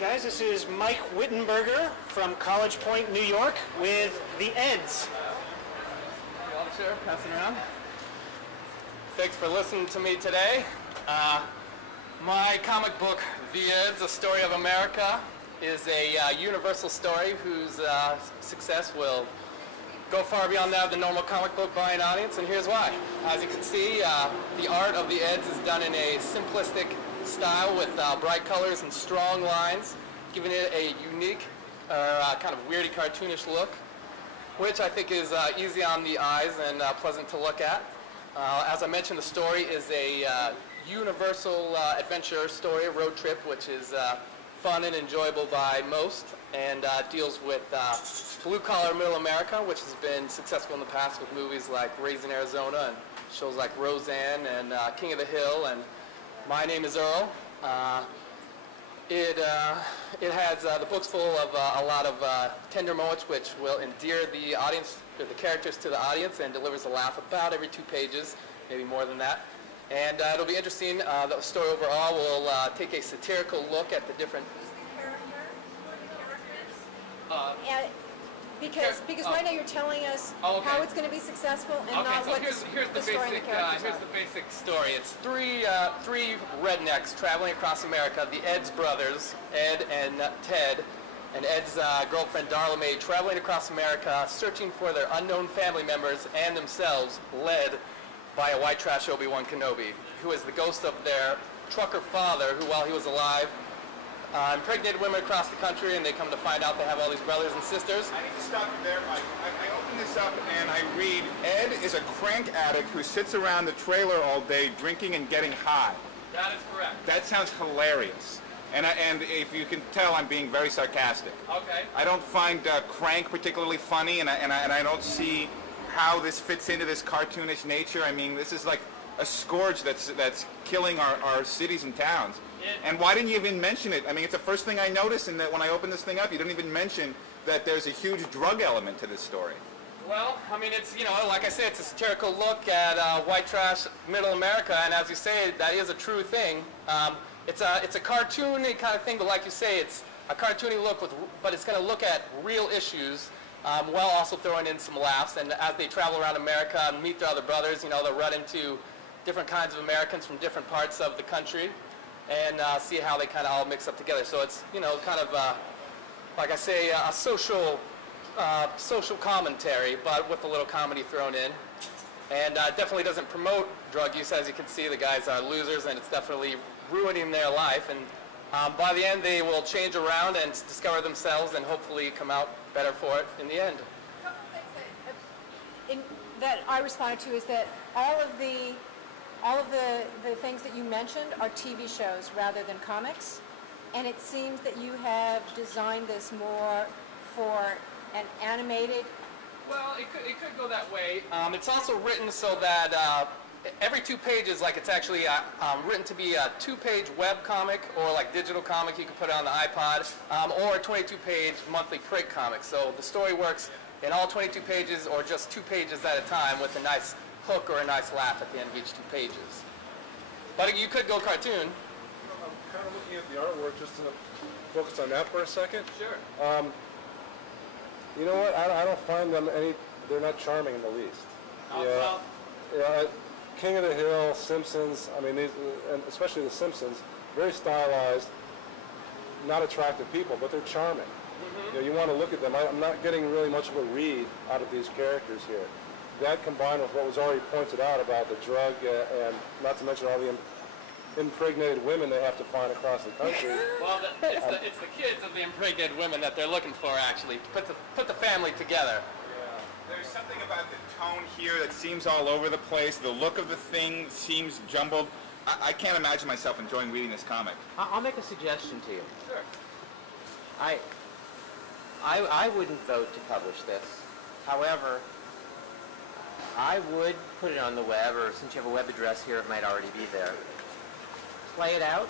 Guys, this is Mike Whittenberger from College Point, New York with the Eds. Officer, passing around. Thanks for listening to me today. My comic book, The Eds, A Story of America, is a universal story whose success will go far beyond that of the normal comic book buying audience, and here's why. As you can see, the art of the Eds is done in a simplistic style with bright colors and strong lines, giving it a unique, kind of weirdy cartoonish look, which I think is easy on the eyes and pleasant to look at. As I mentioned, the story is a universal adventure story, road trip, which is fun and enjoyable by most, and deals with blue-collar middle America, which has been successful in the past with movies like Raising Arizona and shows like Roseanne and King of the Hill and My Name is Earl. It has the book's full of a lot of tender moments which will endear the audience, the characters to the audience, and delivers a laugh about every 2 pages, maybe more than that. And it'll be interesting. The story overall will take a satirical look at the different. Who's the character? Who are the characters? Because right now you're telling us how it's going to be successful and not what here's the story and the characters here's the basic story. It's three rednecks traveling across America. The Eds brothers, Ed and Ted, and Ed's girlfriend Darla Mae, traveling across America, searching for their unknown family members and themselves, led by a white trash Obi-Wan Kenobi, who is the ghost of their trucker father, who, while he was alive, impregnated women across the country, and they come to find out they have all these brothers and sisters. I need to stop you there, Mike. I open this up and I read, Ed is a crank addict who sits around the trailer all day drinking and getting high. That is correct. That sounds hilarious. And if you can tell, I'm being very sarcastic. Okay. I don't find crank particularly funny, and I don't see how this fits into this cartoonish nature. I mean, this is like a scourge that's killing our cities and towns. And why didn't you even mention it? I mean, it's the first thing I noticed, and that when I opened this thing up, you didn't even mention that there's a huge drug element to this story. Well, I mean, it's, like I said, it's a satirical look at white trash middle America, and as you say, that is a true thing. It's a cartoony kind of thing, but like you say, it's a cartoony look, but it's going to look at real issues while also throwing in some laughs. And as they travel around America and meet their other brothers, they'll run into different kinds of Americans from different parts of the country, and see how they kind of all mix up together. So it's, kind of, like I say, a social commentary, but with a little comedy thrown in. And definitely doesn't promote drug use. As you can see, the guys are losers, and it's definitely ruining their life. And by the end, they will change around and discover themselves and hopefully come out better for it in the end. A couple things that I responded to is that all of the things that you mentioned are TV shows rather than comics, and it seems that you have designed this more for an animated. Well, it could go that way. It's also written so that every 2 pages, like it's actually written to be a 2-page web comic or like digital comic you can put it on the iPod, or a 22-page monthly print comic. So the story works in all 22 pages or just 2 pages at a time with a nice hook or a nice laugh at the end of each 2 pages. But you could go cartoon. I'm kind of looking at the artwork just to focus on that for a second. Sure. You know what? I don't find them they're not charming in the least. Well, King of the Hill, Simpsons, I mean, and especially the Simpsons, very stylized, not attractive people, but they're charming. Mm-hmm. You want to look at them. I'm not getting really much of a read out of these characters here. That combined with what was already pointed out about the drug, and not to mention all the impregnated women they have to find across the country. Well, it's the kids of the impregnated women that they're looking for, actually, to put the family together. Yeah. There's something about the tone here that seems all over the place. The look of the thing seems jumbled. I can't imagine myself enjoying reading this comic. I'll make a suggestion to you. Sure. I wouldn't vote to publish this. However, I would put it on the web, or since you have a web address here, it might already be there. Play it out,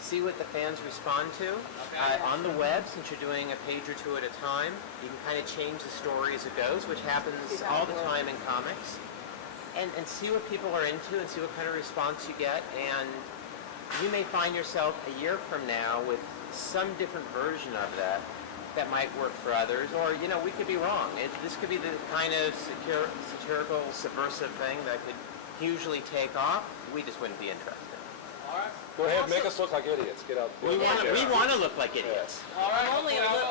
see what the fans respond to. On the web, since you're doing a page or 2 at a time, you can kind of change the story as it goes, which happens all the time in comics. And see what people are into and see what kind of response you get. And you may find yourself a year from now with some different version of that that might work for others, or, you know, we could be wrong. This could be the kind of satirical, subversive thing that could hugely take off. We just wouldn't be interested. All right. Go ahead, make us look like idiots. Get out. We want to look like idiots. All right.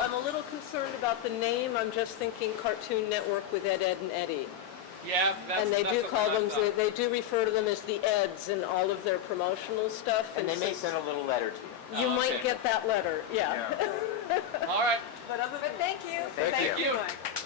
I'm a little concerned about the name. I'm just thinking Cartoon Network with Ed, Edd, and Eddy. Yeah, that's And they that's do what call I them, thought. they do refer to them as the Eds in all of their promotional stuff. And they may since send a little letter to you. you Oh, might okay. get that letter, yeah. All right. But thank you. Thank you. Thank you. Mike.